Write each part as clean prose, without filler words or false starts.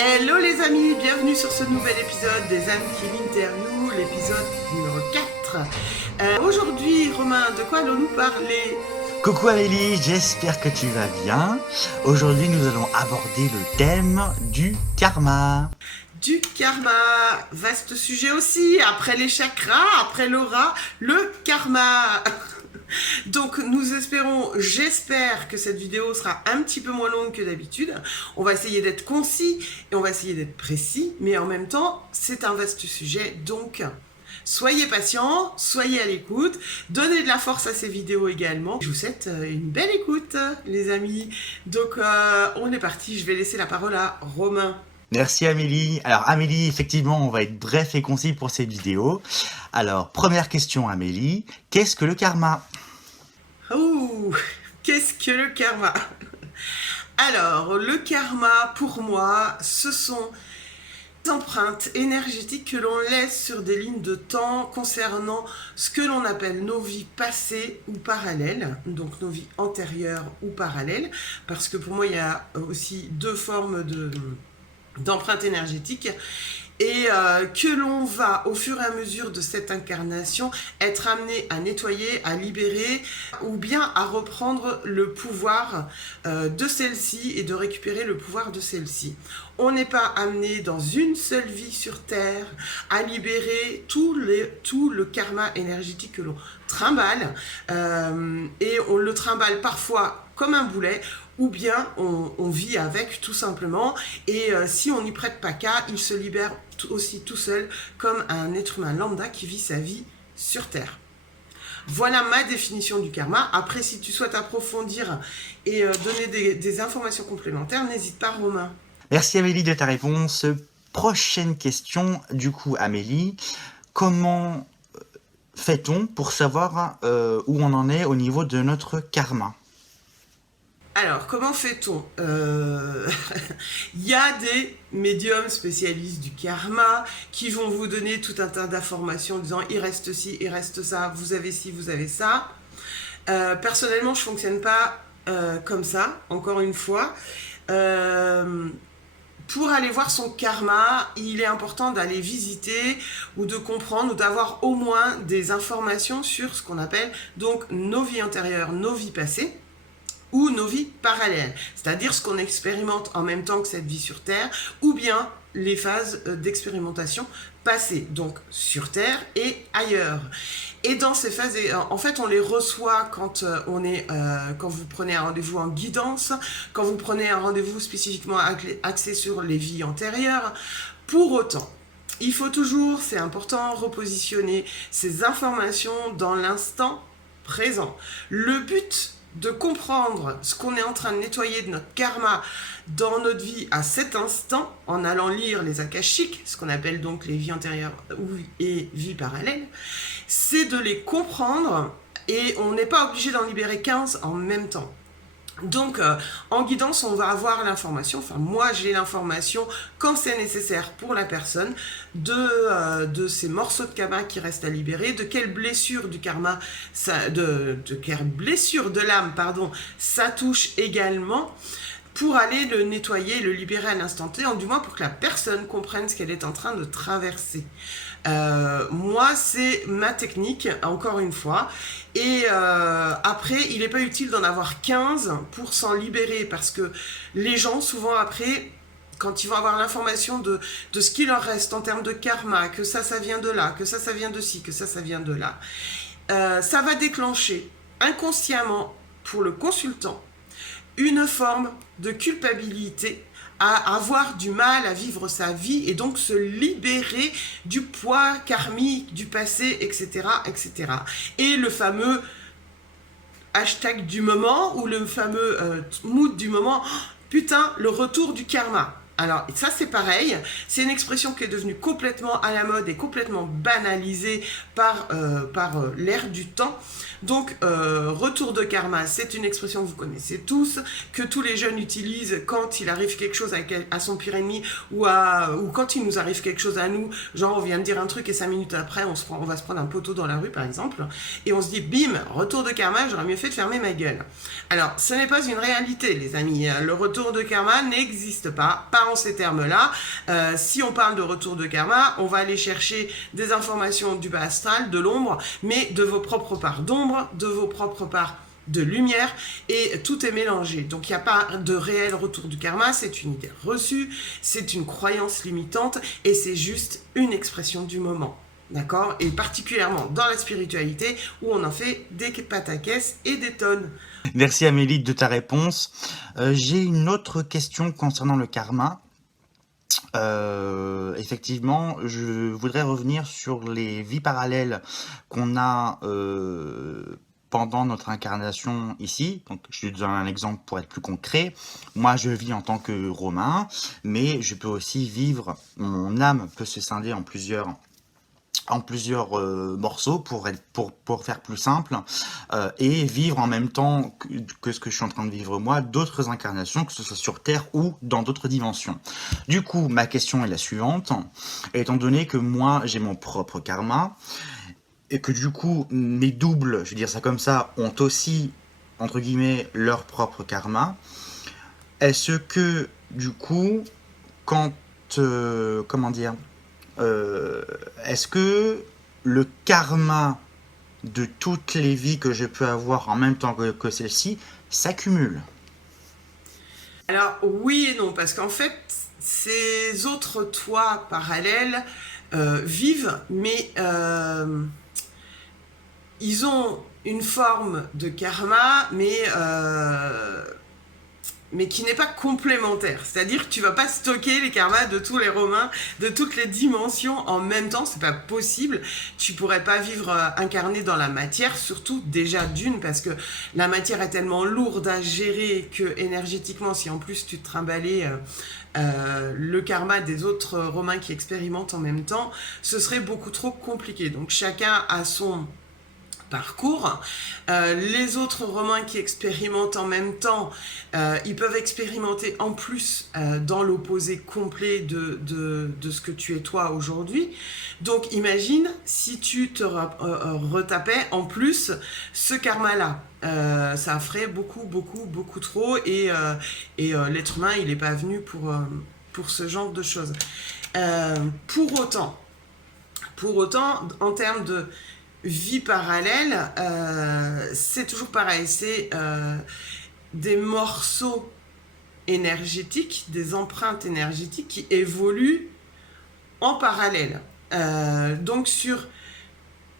Hello les amis, bienvenue sur ce nouvel épisode des Amis qui m'interviewent, l'épisode numéro 4. Aujourd'hui, Romain, de quoi allons-nous parler? Coucou Amélie, j'espère que tu vas bien. Aujourd'hui, nous allons aborder le thème du karma. Du karma, vaste sujet aussi, après les chakras, après l'aura, le karma. Donc j'espère que cette vidéo sera un petit peu moins longue que d'habitude. On va essayer d'être concis et on va essayer d'être précis, mais en même temps, c'est un vaste sujet, donc soyez patients, soyez à l'écoute, donnez de la force à ces vidéos également. Je vous souhaite une belle écoute, les amis. Donc on est parti, je vais laisser la parole à Romain. Merci Amélie. Alors Amélie, effectivement, on va être bref et concis pour cette vidéo. Alors, première question Amélie, qu'est-ce que le karma ? Ouh, qu'est-ce que le karma? Alors, le karma, pour moi, ce sont des empreintes énergétiques que l'on laisse sur des lignes de temps concernant ce que l'on appelle nos vies passées ou parallèles, donc nos vies antérieures ou parallèles, parce que pour moi, il y a aussi deux formes d'empreintes énergétiques. Et que l'on va, au fur et à mesure de cette incarnation, être amené à nettoyer, à libérer, ou bien à reprendre le pouvoir de celle-ci et de récupérer le pouvoir de celle-ci. On n'est pas amené dans une seule vie sur Terre à libérer tout le karma énergétique que l'on trimballe, et on le trimballe parfois comme un boulet, ou bien on vit avec tout simplement, et si on n'y prête pas cas, il se libère aussi tout seul comme un être humain lambda qui vit sa vie sur Terre. Voilà ma définition du karma. Après, si tu souhaites approfondir et donner des informations complémentaires, n'hésite pas, Romain. Merci Amélie de ta réponse. Prochaine question, du coup Amélie, comment fait-on pour savoir où on en est au niveau de notre karma ? Alors, comment fait-on? Il y a des médiums spécialistes du karma qui vont vous donner tout un tas d'informations en disant il reste ci, il reste ça, vous avez ci, vous avez ça. Personnellement, je ne fonctionne pas comme ça, encore une fois. Pour aller voir son karma, il est important d'aller visiter ou de comprendre ou d'avoir au moins des informations sur ce qu'on appelle donc nos vies antérieures, nos vies passées, ou nos vies parallèles, c'est-à-dire ce qu'on expérimente en même temps que cette vie sur Terre, ou bien les phases d'expérimentation passées, donc sur Terre et ailleurs. Et dans ces phases, en fait, on les reçoit quand quand vous prenez un rendez-vous en guidance, quand vous prenez un rendez-vous spécifiquement axé sur les vies antérieures. Pour autant, il faut toujours, c'est important, repositionner ces informations dans l'instant présent. Le but de comprendre ce qu'on est en train de nettoyer de notre karma dans notre vie à cet instant, en allant lire les akashiques, ce qu'on appelle donc les vies antérieures et vies parallèles, c'est de les comprendre, et on n'est pas obligé d'en libérer 15 en même temps. Donc, en guidance, on va avoir l'information, enfin moi j'ai l'information quand c'est nécessaire pour la personne de ces morceaux de karma qui restent à libérer, de quelle blessure du karma, de quelle blessure de l'âme, pardon, ça touche également, pour aller le nettoyer, le libérer à l'instant T, du moins pour que la personne comprenne ce qu'elle est en train de traverser. Moi, c'est ma technique, encore une fois. Et après, il n'est pas utile d'en avoir 15 pour s'en libérer, parce que les gens, souvent après, quand ils vont avoir l'information de ce qu'il leur reste en termes de karma, que ça vient de là, que ça vient de ci, que ça vient de là, ça va déclencher inconsciemment pour le consultant une forme de culpabilité, à avoir du mal à vivre sa vie et donc se libérer du poids karmique du passé, etc., etc. Et le fameux hashtag du moment, ou le fameux mood du moment, putain, le retour du karma. Alors ça c'est pareil, c'est une expression qui est devenue complètement à la mode et complètement banalisée par l'ère du temps. Donc retour de karma, c'est une expression que vous connaissez tous, que tous les jeunes utilisent quand il arrive quelque chose à son pire ennemi, ou quand il nous arrive quelque chose à nous, genre on vient de dire un truc et 5 minutes après on va se prendre un poteau dans la rue par exemple, et on se dit bim, retour de karma, j'aurais mieux fait de fermer ma gueule. Alors ce n'est pas une réalité les amis, le retour de karma n'existe pas pas en ces termes-là. Si on parle de retour de karma, on va aller chercher des informations du bas astral, de l'ombre, mais de vos propres parts d'ombre, de vos propres parts de lumière, et tout est mélangé. Donc il n'y a pas de réel retour du karma, c'est une idée reçue, c'est une croyance limitante, et c'est juste une expression du moment. D'accord? Et particulièrement dans la spiritualité, où on en fait des pataquès et des tonnes. Merci Amélie de ta réponse. J'ai une autre question concernant le karma. Effectivement, je voudrais revenir sur les vies parallèles qu'on a pendant notre incarnation ici. Donc, je te donne un exemple pour être plus concret. Moi, je vis en tant que Romain, mais je peux aussi vivre, mon âme peut se scinder en plusieurs morceaux pour faire plus simple, et vivre en même temps que ce que je suis en train de vivre moi, d'autres incarnations, que ce soit sur Terre ou dans d'autres dimensions. Du coup, ma question est la suivante. Étant donné que moi, j'ai mon propre karma, et que du coup, mes doubles, je vais dire ça comme ça, ont aussi, entre guillemets, leur propre karma, est-ce que, du coup, quand... comment dire, est-ce que le karma de toutes les vies que je peux avoir en même temps que celle-ci s'accumule? Alors oui et non, parce qu'en fait, ces autres toits parallèles vivent, mais ils ont une forme de karma, mais qui n'est pas complémentaire. C'est-à-dire que tu vas pas stocker les karmas de tous les Romains, de toutes les dimensions en même temps, c'est pas possible. Tu pourrais pas vivre incarné dans la matière, surtout déjà d'une, parce que la matière est tellement lourde à gérer que énergétiquement, si en plus tu te trimballais le karma des autres Romains qui expérimentent en même temps, ce serait beaucoup trop compliqué. Donc chacun a son parcours. Les autres Romains qui expérimentent en même temps, ils peuvent expérimenter en plus dans l'opposé complet de ce que tu es toi aujourd'hui. Donc imagine si tu te retapais en plus ce karma-là. Ça ferait beaucoup trop, et l'être humain, il n'est pas venu pour ce genre de choses. Pour autant, en termes de vie parallèle, c'est toujours pareil, c'est des morceaux énergétiques, des empreintes énergétiques qui évoluent en parallèle. Donc sur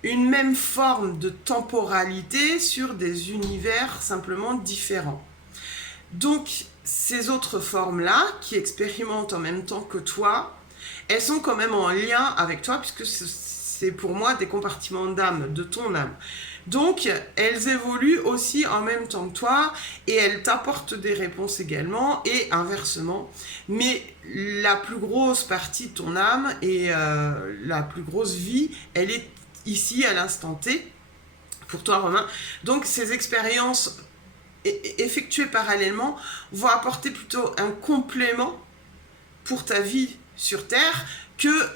une même forme de temporalité, sur des univers simplement différents. Donc ces autres formes-là, qui expérimentent en même temps que toi, elles sont quand même en lien avec toi, puisque c'est pour moi des compartiments d'âme, de ton âme. Donc, elles évoluent aussi en même temps que toi, et elles t'apportent des réponses également, et inversement. Mais la plus grosse partie de ton âme et la plus grosse vie, elle est ici à l'instant T, pour toi Romain. Donc, ces expériences effectuées parallèlement vont apporter plutôt un complément pour ta vie sur Terre, que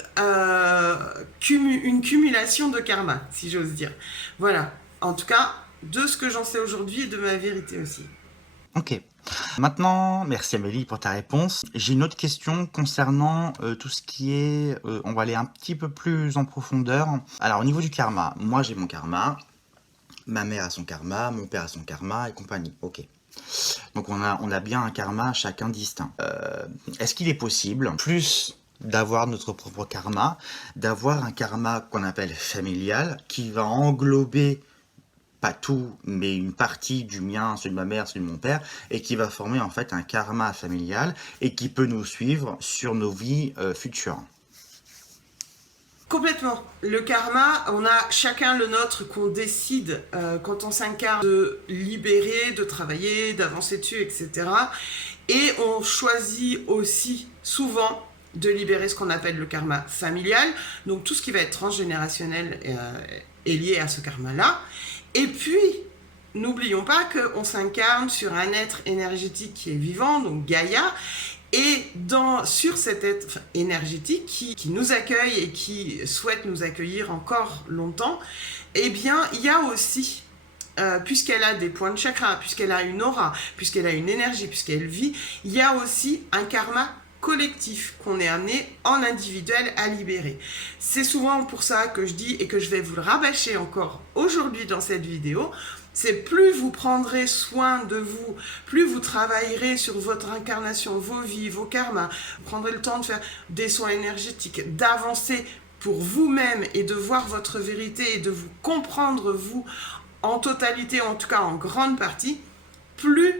une cumulation de karma, si j'ose dire. Voilà, en tout cas, de ce que j'en sais aujourd'hui et de ma vérité aussi. Ok. Maintenant, merci Amélie pour ta réponse. J'ai une autre question concernant tout ce qui est... on va aller un petit peu plus en profondeur. Alors, au niveau du karma, moi j'ai mon karma, ma mère a son karma, mon père a son karma et compagnie. Ok. Donc on a bien un karma chacun distinct. Est-ce qu'il est possible, plus d'avoir notre propre karma, d'avoir un karma qu'on appelle familial, qui va englober, pas tout, mais une partie du mien, celui de ma mère, celui de mon père, et qui va former en fait un karma familial, et qui peut nous suivre sur nos vies futures? Complètement. Le karma, on a chacun le nôtre qu'on décide quand on s'incarne de libérer, de travailler, d'avancer dessus, etc. Et on choisit aussi souvent de libérer ce qu'on appelle le karma familial, donc tout ce qui va être transgénérationnel est lié à ce karma-là. Et puis, n'oublions pas qu'on s'incarne sur un être énergétique qui est vivant, donc Gaïa, et sur cet être énergétique qui nous accueille et qui souhaite nous accueillir encore longtemps, eh bien, il y a aussi, puisqu'elle a des points de chakra, puisqu'elle a une aura, puisqu'elle a une énergie, puisqu'elle vit, il y a aussi un karma collectif qu'on est amené en individuel à libérer. C'est souvent pour ça que je dis et que je vais vous le rabâcher encore aujourd'hui dans cette vidéo, c'est plus vous prendrez soin de vous, plus vous travaillerez sur votre incarnation, vos vies, vos karmas, vous prendrez le temps de faire des soins énergétiques, d'avancer pour vous-même et de voir votre vérité et de vous comprendre vous en totalité, en tout cas en grande partie, plus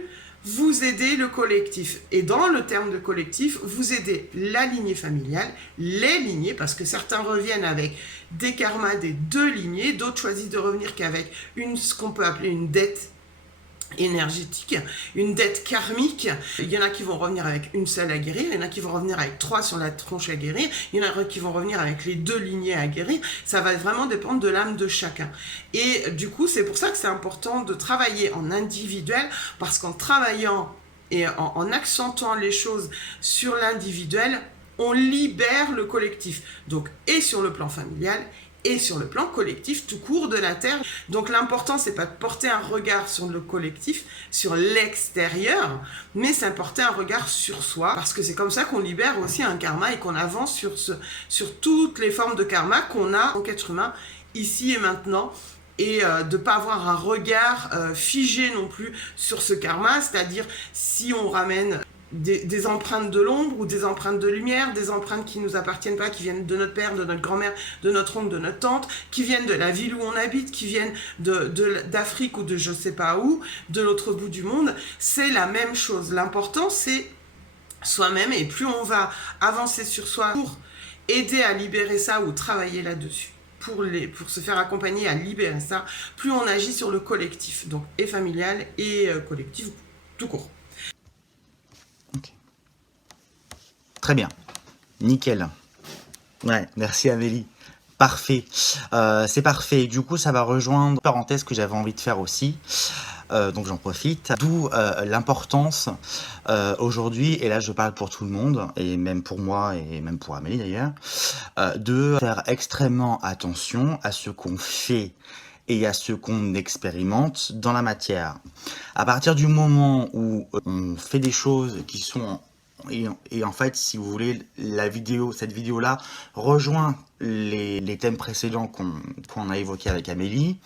vous aidez le collectif. Et dans le terme de collectif, vous aidez la lignée familiale, les lignées, parce que certains reviennent avec des karmas des 2 lignées, d'autres choisissent de revenir qu'avec ce qu'on peut appeler une dette énergétique, une dette karmique. Il y en a qui vont revenir avec une seule à guérir, il y en a qui vont revenir avec 3 sur la tronche à guérir, il y en a qui vont revenir avec les 2 lignées à guérir. Ça va vraiment dépendre de l'âme de chacun. Et du coup, c'est pour ça que c'est important de travailler en individuel, parce qu'en travaillant et en accentuant les choses sur l'individuel, on libère le collectif. Donc, et sur le plan familial, et sur le plan collectif tout court de la Terre. Donc l'important, c'est pas de porter un regard sur le collectif, sur l'extérieur, mais c'est de porter un regard sur soi, parce que c'est comme ça qu'on libère aussi un karma et qu'on avance sur toutes les formes de karma qu'on a en tant qu'être humain, ici et maintenant, et de ne pas avoir un regard figé non plus sur ce karma, c'est-à-dire si on ramène des empreintes de l'ombre ou des empreintes de lumière, des empreintes qui ne nous appartiennent pas, qui viennent de notre père, de notre grand-mère, de notre oncle, de notre tante, qui viennent de la ville où on habite, qui viennent d'Afrique ou de je sais pas où, de l'autre bout du monde, c'est la même chose. L'important, c'est soi-même, et plus on va avancer sur soi pour aider à libérer ça ou travailler là-dessus, pour se faire accompagner à libérer ça, plus on agit sur le collectif, donc et familial et collectif tout court. Très bien, nickel. Ouais, merci Amélie. Parfait, c'est parfait. Du coup, ça va rejoindre une parenthèse que j'avais envie de faire aussi. Donc j'en profite. D'où l'importance aujourd'hui, et là je parle pour tout le monde, et même pour moi, et même pour Amélie d'ailleurs, de faire extrêmement attention à ce qu'on fait et à ce qu'on expérimente dans la matière. À partir du moment où on fait des choses qui sont... Et en fait, si vous voulez, cette vidéo-là rejoint les thèmes précédents qu'on a évoqués avec Amélie.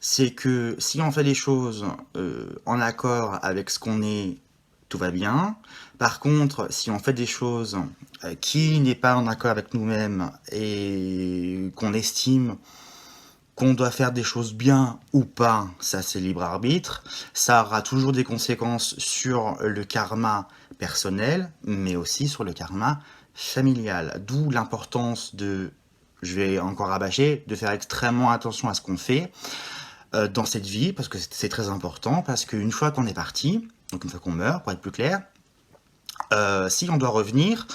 C'est que si on fait des choses en accord avec ce qu'on est, tout va bien. Par contre, si on fait des choses qui n'est pas en accord avec nous-mêmes et qu'on estime qu'on doit faire des choses bien ou pas, ça c'est libre arbitre, ça aura toujours des conséquences sur le karma personnel, mais aussi sur le karma familial. D'où l'importance de, je vais encore rabâcher, de faire extrêmement attention à ce qu'on fait dans cette vie, parce que c'est très important, parce qu'une fois qu'on est parti, donc une fois qu'on meurt, pour être plus clair, si on doit revenir,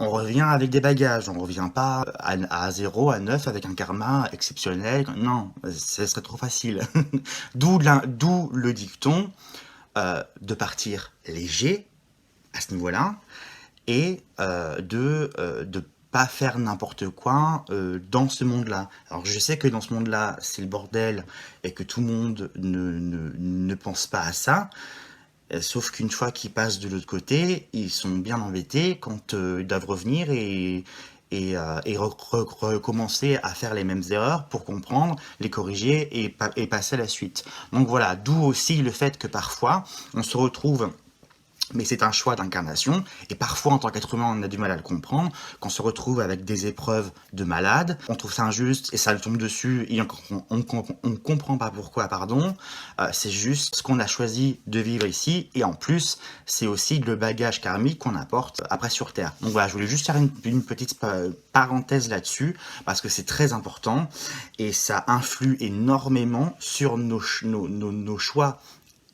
on revient avec des bagages, on ne revient pas à 0, à 9 avec un karma exceptionnel. Non, ce serait trop facile. D'où le dicton de partir léger à ce niveau-là et de pas faire n'importe quoi dans ce monde-là. Alors je sais que dans ce monde-là, c'est le bordel et que tout le monde ne pense pas à ça. Sauf qu'une fois qu'ils passent de l'autre côté, ils sont bien embêtés quand ils doivent revenir et recommencer à faire les mêmes erreurs pour comprendre, les corriger et passer à la suite. Donc voilà, d'où aussi le fait que parfois on se retrouve, mais c'est un choix d'incarnation, et parfois en tant qu'être humain on a du mal à le comprendre, qu'on se retrouve avec des épreuves de malade, on trouve ça injuste et ça le tombe dessus et on comprend pas pourquoi, pardon, c'est juste ce qu'on a choisi de vivre ici, et en plus c'est aussi le bagage karmique qu'on apporte après sur Terre. Donc voilà, je voulais juste faire une petite parenthèse là-dessus, parce que c'est très important, et ça influe énormément sur nos choix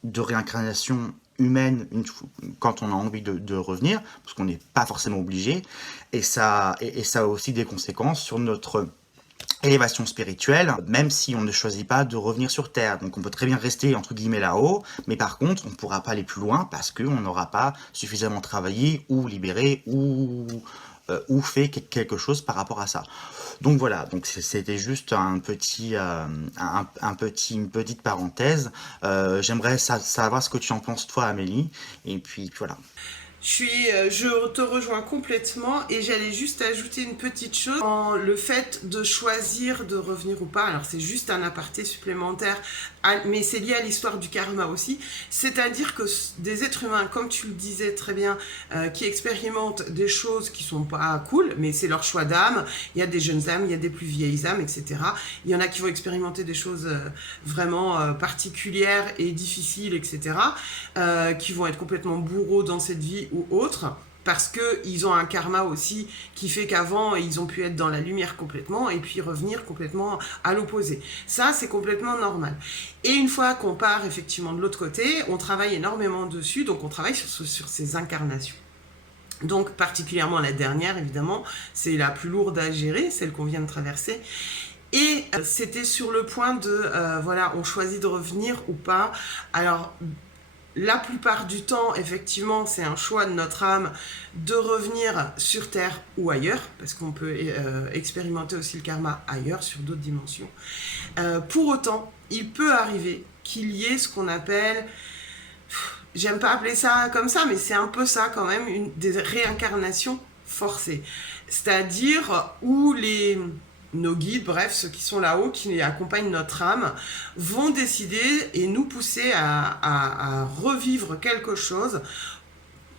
de réincarnation humaine quand on a envie de revenir, parce qu'on n'est pas forcément obligé, et ça a aussi des conséquences sur notre élévation spirituelle, même si on ne choisit pas de revenir sur Terre. Donc on peut très bien rester entre guillemets là-haut, mais par contre on ne pourra pas aller plus loin parce qu'on n'aura pas suffisamment travaillé ou libéré ou fait quelque chose par rapport à ça. Donc voilà, donc c'était juste une petite parenthèse. J'aimerais savoir ce que tu en penses toi, Amélie, et puis voilà. Je te rejoins complètement et j'allais juste ajouter une petite chose. Le fait de choisir de revenir ou pas, alors c'est juste un aparté supplémentaire, mais c'est lié à l'histoire du karma aussi. C'est-à-dire que des êtres humains, comme tu le disais très bien, qui expérimentent des choses qui sont pas cool, mais c'est leur choix d'âme. Il y a des jeunes âmes, il y a des plus vieilles âmes, etc. Il y en a qui vont expérimenter des choses vraiment particulières et difficiles, etc. Qui vont être complètement bourreaux dans cette vie ou autre, parce qu'ils ont un karma aussi qui fait qu'avant, ils ont pu être dans la lumière complètement et puis revenir complètement à l'opposé. Ça, c'est complètement normal. Et une fois qu'on part effectivement de l'autre côté, on travaille énormément dessus, donc on travaille sur ces incarnations. Donc particulièrement la dernière, évidemment, c'est la plus lourde à gérer, celle qu'on vient de traverser. Et c'était sur le point de, voilà, on choisit de revenir ou pas. Alors, la plupart du temps, effectivement, c'est un choix de notre âme de revenir sur Terre ou ailleurs, parce qu'on peut expérimenter aussi le karma ailleurs, sur d'autres dimensions. Pour autant, il peut arriver qu'il y ait ce qu'on appelle, j'aime pas appeler ça comme ça, mais c'est un peu ça quand même, des réincarnations forcées. C'est-à-dire où nos guides, bref, ceux qui sont là-haut, qui accompagnent notre âme, vont décider et nous pousser à revivre quelque chose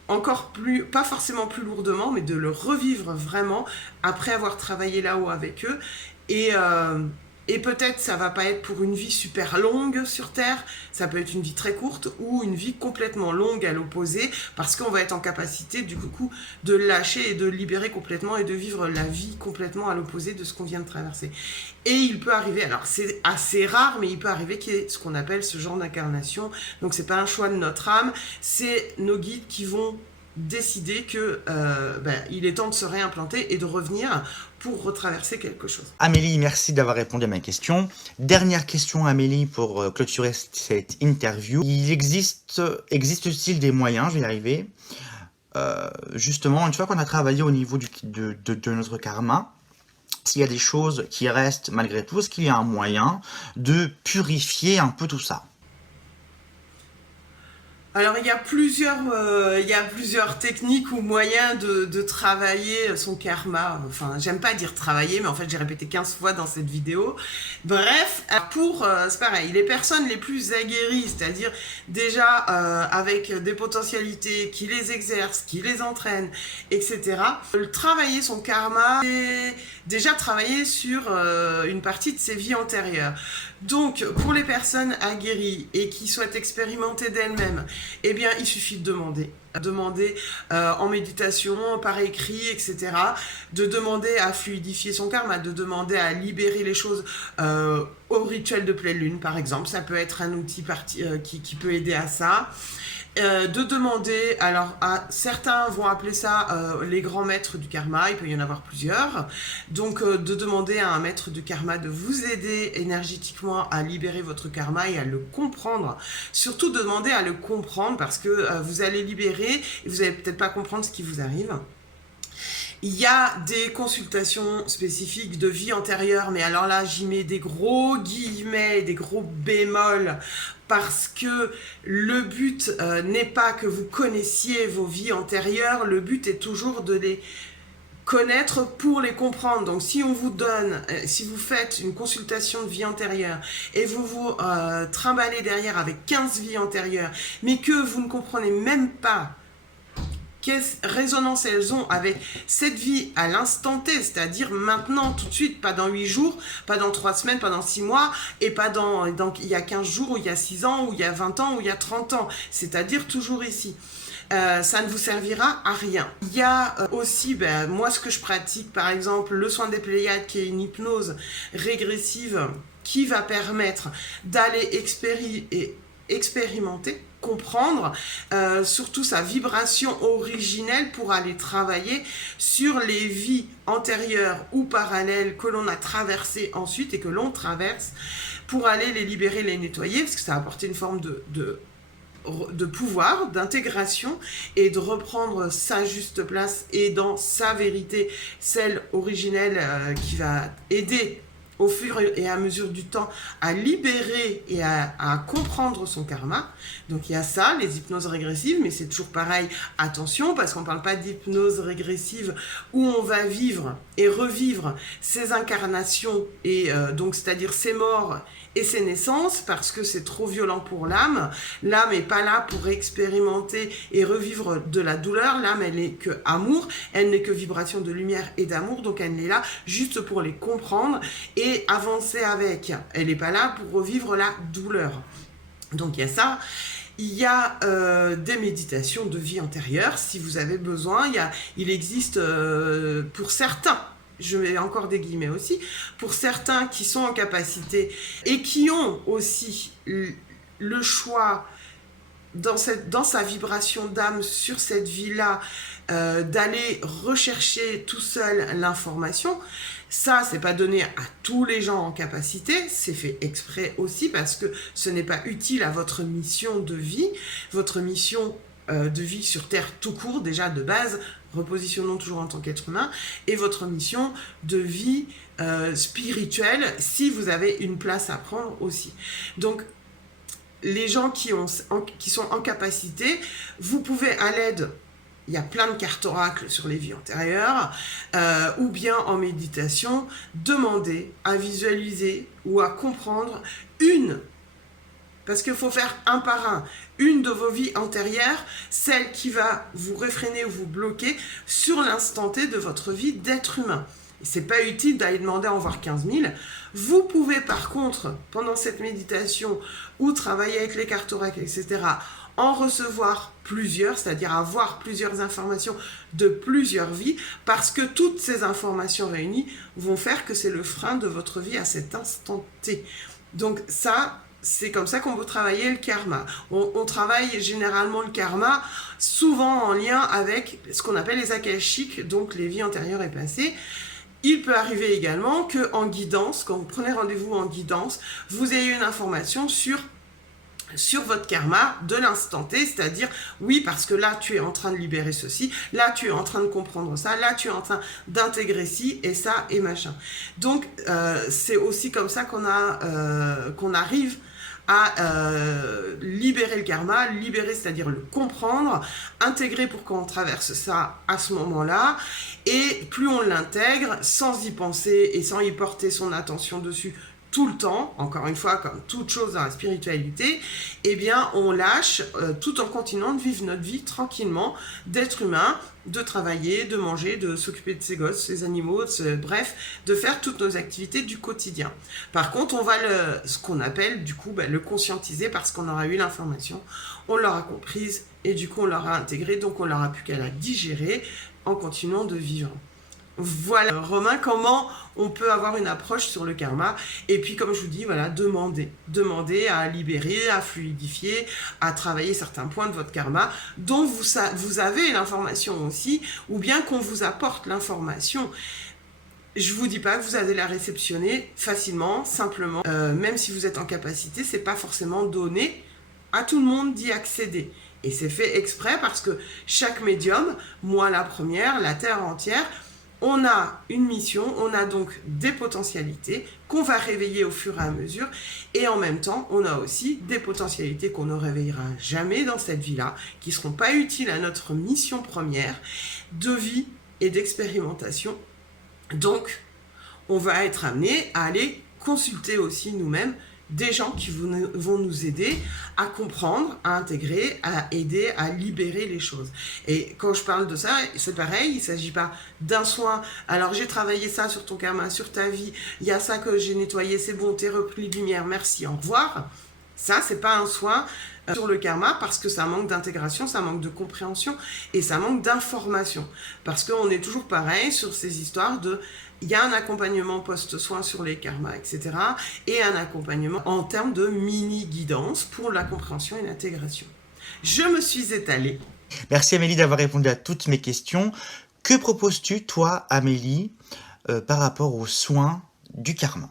encore plus, pas forcément plus lourdement, mais de le revivre vraiment après avoir travaillé là-haut avec eux. Et peut-être ça va pas être pour une vie super longue sur Terre, ça peut être une vie très courte ou une vie complètement longue à l'opposé, parce qu'on va être en capacité du coup de lâcher et de libérer complètement et de vivre la vie complètement à l'opposé de ce qu'on vient de traverser. Et il peut arriver, alors c'est assez rare, mais il peut arriver qu'il y ait ce qu'on appelle ce genre d'incarnation. Donc c'est pas un choix de notre âme, c'est nos guides qui vont décider que il est temps de se réimplanter et de revenir pour retraverser quelque chose. Amélie, merci d'avoir répondu à ma question. Dernière question, Amélie, pour clôturer cette interview. Existe-t-il des moyens, je vais y arriver, justement, une fois qu'on a travaillé au niveau de notre karma, s'il y a des choses qui restent malgré tout, est-ce qu'il y a un moyen de purifier un peu tout ça ? Alors il y a plusieurs techniques ou moyens de travailler son karma. Enfin, j'aime pas dire travailler, mais en fait j'ai répété 15 fois dans cette vidéo. Bref, c'est pareil, les personnes les plus aguerries, c'est-à-dire déjà avec des potentialités qui les exercent, qui les entraînent, etc. Travailler son karma, c'est déjà travailler sur une partie de ses vies antérieures. Donc, pour les personnes aguerries et qui souhaitent expérimenter d'elles-mêmes, eh bien, il suffit de demander en méditation, par écrit, etc., de demander à fluidifier son karma, de demander à libérer les choses au rituel de pleine lune, par exemple. Ça peut être un outil qui peut aider à ça. De demander, alors certains vont appeler ça les grands maîtres du karma, il peut y en avoir plusieurs, donc de demander à un maître du karma de vous aider énergétiquement à libérer votre karma et à le comprendre, surtout demander à le comprendre parce que vous allez libérer et vous n'allez peut-être pas comprendre ce qui vous arrive. Il y a des consultations spécifiques de vie antérieure, mais alors là, j'y mets des gros guillemets, des gros bémols, parce que le but n'est pas que vous connaissiez vos vies antérieures, le but est toujours de les connaître pour les comprendre. Donc si vous faites une consultation de vie antérieure et vous vous trimballez derrière avec 15 vies antérieures, mais que vous ne comprenez même pas quelle résonance elles ont avec cette vie à l'instant T, c'est-à-dire maintenant, tout de suite, pas dans 8 jours, pas dans 3 semaines, pas dans 6 mois, et pas dans il y a 15 jours, ou il y a 6 ans, ou il y a 20 ans, ou il y a 30 ans, c'est-à-dire toujours ici. Ça ne vous servira à rien. Il y a aussi, moi ce que je pratique, par exemple, le soin des Pléiades, qui est une hypnose régressive qui va permettre d'aller expérimenter, comprendre surtout sa vibration originelle pour aller travailler sur les vies antérieures ou parallèles que l'on a traversées ensuite et que l'on traverse pour aller les libérer, les nettoyer, parce que ça a apporté une forme de pouvoir, d'intégration et de reprendre sa juste place et dans sa vérité, celle originelle qui va aider au fur et à mesure du temps, à libérer et à comprendre son karma. Donc il y a ça, les hypnoses régressives, mais c'est toujours pareil, attention, parce qu'on ne parle pas d'hypnose régressive où on va vivre et revivre ses incarnations, et donc c'est-à-dire ses morts et ses naissances, parce que c'est trop violent pour l'âme. L'âme n'est pas là pour expérimenter et revivre de la douleur. L'âme, elle n'est que amour, elle n'est que vibration de lumière et d'amour, donc elle est là juste pour les comprendre et avancer avec. Elle n'est pas là pour revivre la douleur. Donc il y a ça. Il y a des méditations de vie antérieure, si vous avez besoin. Il existe pour certains, je mets encore des guillemets aussi, pour certains qui sont en capacité et qui ont aussi le choix dans sa vibration d'âme sur cette vie-là, d'aller rechercher tout seul l'information. Ça, c'est pas donné à tous les gens en capacité, c'est fait exprès aussi parce que ce n'est pas utile à votre mission de vie, votre mission de vie sur Terre tout court, déjà de base, repositionnons toujours en tant qu'être humain, et votre mission de vie spirituelle, si vous avez une place à prendre aussi. Donc, les gens qui sont en capacité, vous pouvez à l'aide, il y a plein de cartes oracles sur les vies antérieures, ou bien en méditation, demander à visualiser ou à comprendre parce qu'il faut faire un par un, une de vos vies antérieures, celle qui va vous réfréner ou vous bloquer sur l'instant T de votre vie d'être humain. C'est pas utile d'aller demander à en voir 15 000. Vous pouvez par contre, pendant cette méditation, ou travailler avec les cartes oracles, etc., en recevoir plusieurs, c'est-à-dire avoir plusieurs informations de plusieurs vies, parce que toutes ces informations réunies vont faire que c'est le frein de votre vie à cet instant T. Donc ça, c'est comme ça qu'on peut travailler le karma. On travaille généralement le karma, souvent en lien avec ce qu'on appelle les akashiques, donc les vies antérieures et passées. Il peut arriver également qu'en guidance, quand vous prenez rendez-vous en guidance, vous ayez une information sur votre karma de l'instant T, c'est-à-dire, oui, parce que là, tu es en train de libérer ceci, là, tu es en train de comprendre ça, là, tu es en train d'intégrer ci et ça et machin. Donc, c'est aussi comme ça qu'on arrive à libérer le karma, libérer, c'est-à-dire le comprendre, intégrer pour qu'on traverse ça à ce moment-là, et plus on l'intègre, sans y penser et sans y porter son attention dessus tout le temps, encore une fois, comme toute chose dans la spiritualité, eh bien, on lâche tout en continuant de vivre notre vie tranquillement, d'être humain, de travailler, de manger, de s'occuper de ses gosses, ses animaux, bref, de faire toutes nos activités du quotidien. Par contre, on va ce qu'on appelle, du coup, le conscientiser parce qu'on aura eu l'information, on l'aura comprise et du coup, on l'aura intégrée, donc on n'aura plus qu'à la digérer en continuant de vivre. Voilà, Romain, comment on peut avoir une approche sur le karma. Et puis, comme je vous dis, voilà, demander à libérer, à fluidifier, à travailler certains points de votre karma dont vous avez l'information aussi, ou bien qu'on vous apporte l'information. Je vous dis pas que vous allez la réceptionner facilement, simplement. Même si vous êtes en capacité, c'est pas forcément donné à tout le monde d'y accéder. Et c'est fait exprès parce que chaque médium, moi la première, la Terre entière, on a une mission, on a donc des potentialités qu'on va réveiller au fur et à mesure, et en même temps, on a aussi des potentialités qu'on ne réveillera jamais dans cette vie-là, qui ne seront pas utiles à notre mission première de vie et d'expérimentation. Donc, on va être amené à aller consulter aussi nous-mêmes des gens qui vont nous aider à comprendre, à intégrer, à aider, à libérer les choses. Et quand je parle de ça, c'est pareil, il ne s'agit pas d'un soin. Alors j'ai travaillé ça sur ton karma, sur ta vie, il y a ça que j'ai nettoyé, c'est bon, t'es repris de lumière, merci, au revoir. Ça, c'est pas un soin sur le karma parce que ça manque d'intégration, ça manque de compréhension et ça manque d'information. Parce qu'on est toujours pareil sur ces histoires de... Il y a un accompagnement post-soin sur les karmas, etc. Et un accompagnement en termes de mini-guidance pour la compréhension et l'intégration. Je me suis étalée. Merci Amélie d'avoir répondu à toutes mes questions. Que proposes-tu, toi, Amélie, par rapport aux soins du karma ?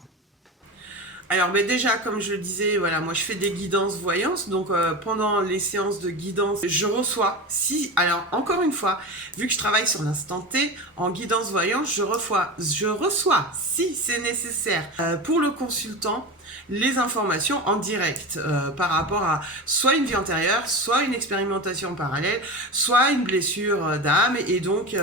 Alors déjà, comme je le disais, voilà, moi je fais des guidances voyance, donc pendant les séances de guidance, je reçois, alors encore une fois, vu que je travaille sur l'instant T, en guidance voyance, je reçois, si c'est nécessaire, pour le consultant, les informations en direct par rapport à soit une vie antérieure, soit une expérimentation parallèle, soit une blessure d'âme, et donc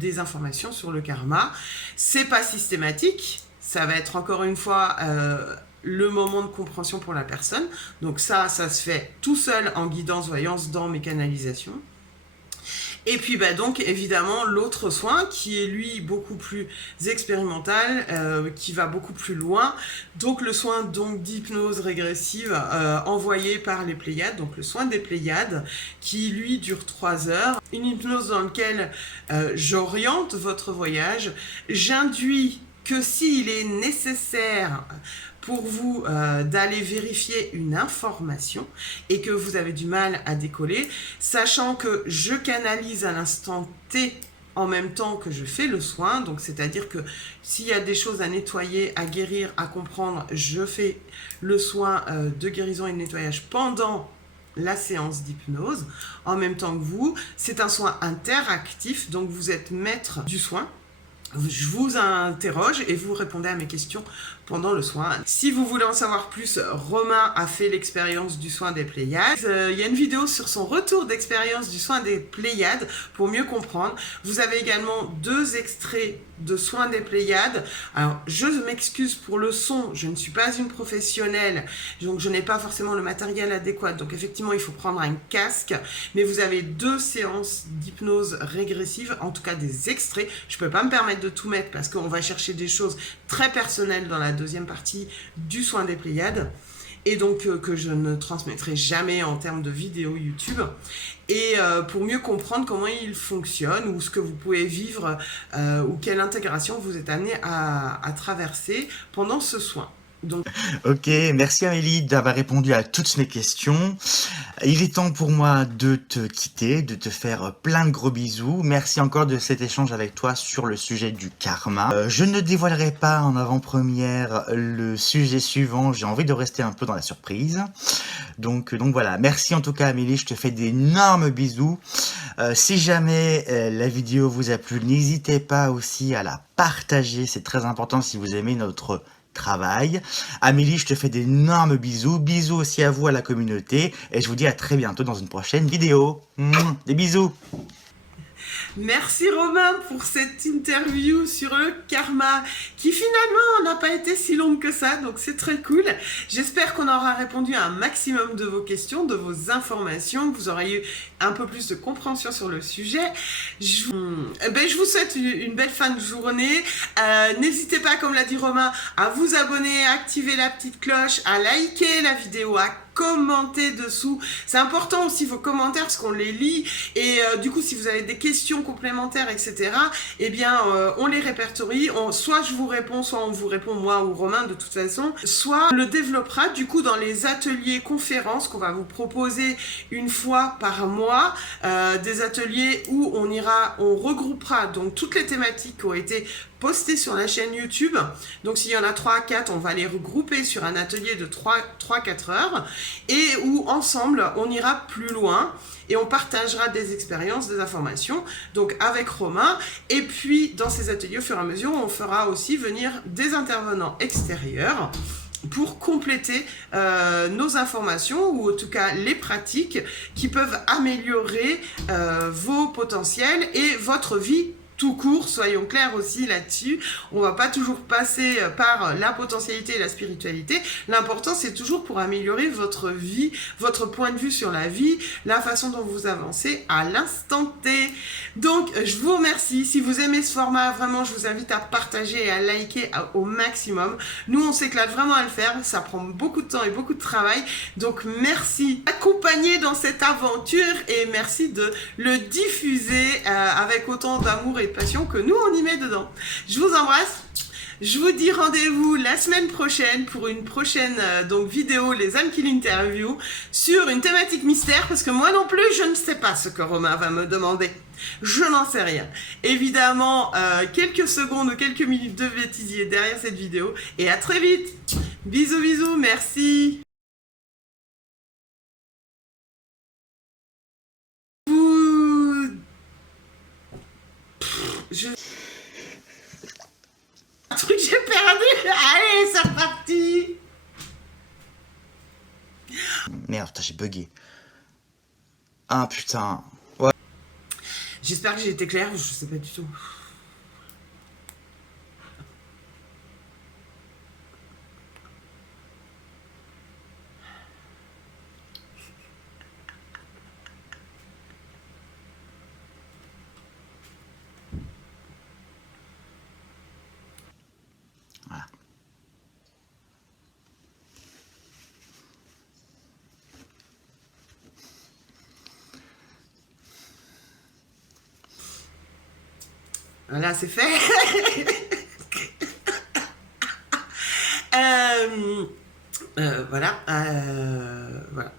des informations sur le karma. C'est pas systématique. Ça va être encore une fois le moment de compréhension pour la personne. Donc ça se fait tout seul en guidance voyance dans mes canalisations. Et puis donc évidemment l'autre soin qui est lui beaucoup plus expérimental, qui va beaucoup plus loin. Donc le soin d'hypnose régressive envoyé par les Pléiades, donc le soin des Pléiades qui lui dure 3 heures. Une hypnose dans laquelle j'oriente votre voyage, j'induis que s'il est nécessaire pour vous d'aller vérifier une information et que vous avez du mal à décoller, sachant que je canalise à l'instant T en même temps que je fais le soin, donc c'est-à-dire que s'il y a des choses à nettoyer, à guérir, à comprendre, je fais le soin de guérison et de nettoyage pendant la séance d'hypnose, en même temps que vous. C'est un soin interactif, donc vous êtes maître du soin. Je vous interroge et vous répondez à mes questions pendant le soin. Si vous voulez en savoir plus, Romain a fait l'expérience du soin des Pléiades. Il y a une vidéo sur son retour d'expérience du soin des Pléiades pour mieux comprendre. Vous avez également 2 extraits de soins des Pléiades. Alors, je m'excuse pour le son, je ne suis pas une professionnelle, donc je n'ai pas forcément le matériel adéquat. Donc effectivement, il faut prendre un casque, mais vous avez 2 séances d'hypnose régressive, en tout cas des extraits. Je ne peux pas me permettre de tout mettre parce qu'on va chercher des choses très personnelles dans la deuxième partie du soin des Pléiades, et donc que je ne transmettrai jamais en termes de vidéo YouTube, et pour mieux comprendre comment il fonctionne ou ce que vous pouvez vivre ou quelle intégration vous êtes amené à traverser pendant ce soin. Donc... Ok, merci Amélie d'avoir répondu à toutes mes questions. Il est temps pour moi de te quitter, de te faire plein de gros bisous. Merci encore de cet échange avec toi sur le sujet du karma. Je ne dévoilerai pas en avant-première le sujet suivant, j'ai envie de rester un peu dans la surprise. Donc voilà, merci en tout cas Amélie, je te fais d'énormes bisous. Si jamais la vidéo vous a plu, n'hésitez pas aussi à la partager, c'est très important si vous aimez notre travail. Amélie, je te fais d'énormes bisous. Bisous aussi à vous, à la communauté. Et je vous dis à très bientôt dans une prochaine vidéo. Des bisous. Merci Romain pour cette interview sur le karma qui finalement n'a pas été si longue que ça, donc c'est très cool. J'espère qu'on aura répondu à un maximum de vos questions, de vos informations, que vous aurez eu un peu plus de compréhension sur le sujet. Je vous souhaite une belle fin de journée. N'hésitez pas, comme l'a dit Romain, à vous abonner, à activer la petite cloche, à liker la vidéo, à commenter dessous. C'est important aussi vos commentaires parce qu'on les lit, et du coup si vous avez des questions complémentaires, etc., eh bien on les répertorie, soit je vous réponds, soit on vous répond moi ou Romain de toute façon, soit on le développera du coup dans les ateliers conférences qu'on va vous proposer une fois par mois, des ateliers où on regroupera donc toutes les thématiques qui ont été postées sur la chaîne YouTube. Donc s'il y en a 3 à 4, on va les regrouper sur un atelier de 3-4 heures, et où ensemble on ira plus loin et on partagera des expériences, des informations, donc avec Romain. Et puis dans ces ateliers, au fur et à mesure, on fera aussi venir des intervenants extérieurs pour compléter nos informations, ou en tout cas les pratiques qui peuvent améliorer vos potentiels et votre vie tout court. Soyons clairs aussi là-dessus, on va pas toujours passer par la potentialité et la spiritualité. L'important, c'est toujours pour améliorer votre vie, votre point de vue sur la vie, la façon dont vous avancez à l'instant T. Donc, je vous remercie. Si vous aimez ce format, vraiment, je vous invite à partager et à liker au maximum. Nous, on s'éclate vraiment à le faire. Ça prend beaucoup de temps et beaucoup de travail. Donc, merci d'accompagner dans cette aventure, et merci de le diffuser avec autant d'amour et de passion que nous on y met dedans. Je vous embrasse. Je vous dis rendez-vous la semaine prochaine pour une prochaine vidéo, les âmes qui l'interview, sur une thématique mystère, parce que moi non plus je ne sais pas ce que Romain va me demander. Je n'en sais rien. Évidemment, quelques secondes ou quelques minutes de bêtisier derrière cette vidéo, et à très vite. Bisous, bisous, merci. Ouh. Je... Un truc, j'ai perdu. Allez, c'est reparti. Merde, putain, j'ai bugué. Ah putain. J'espère que j'ai été claire, je sais pas du tout. Voilà. Voilà, c'est fait. Voilà. Voilà.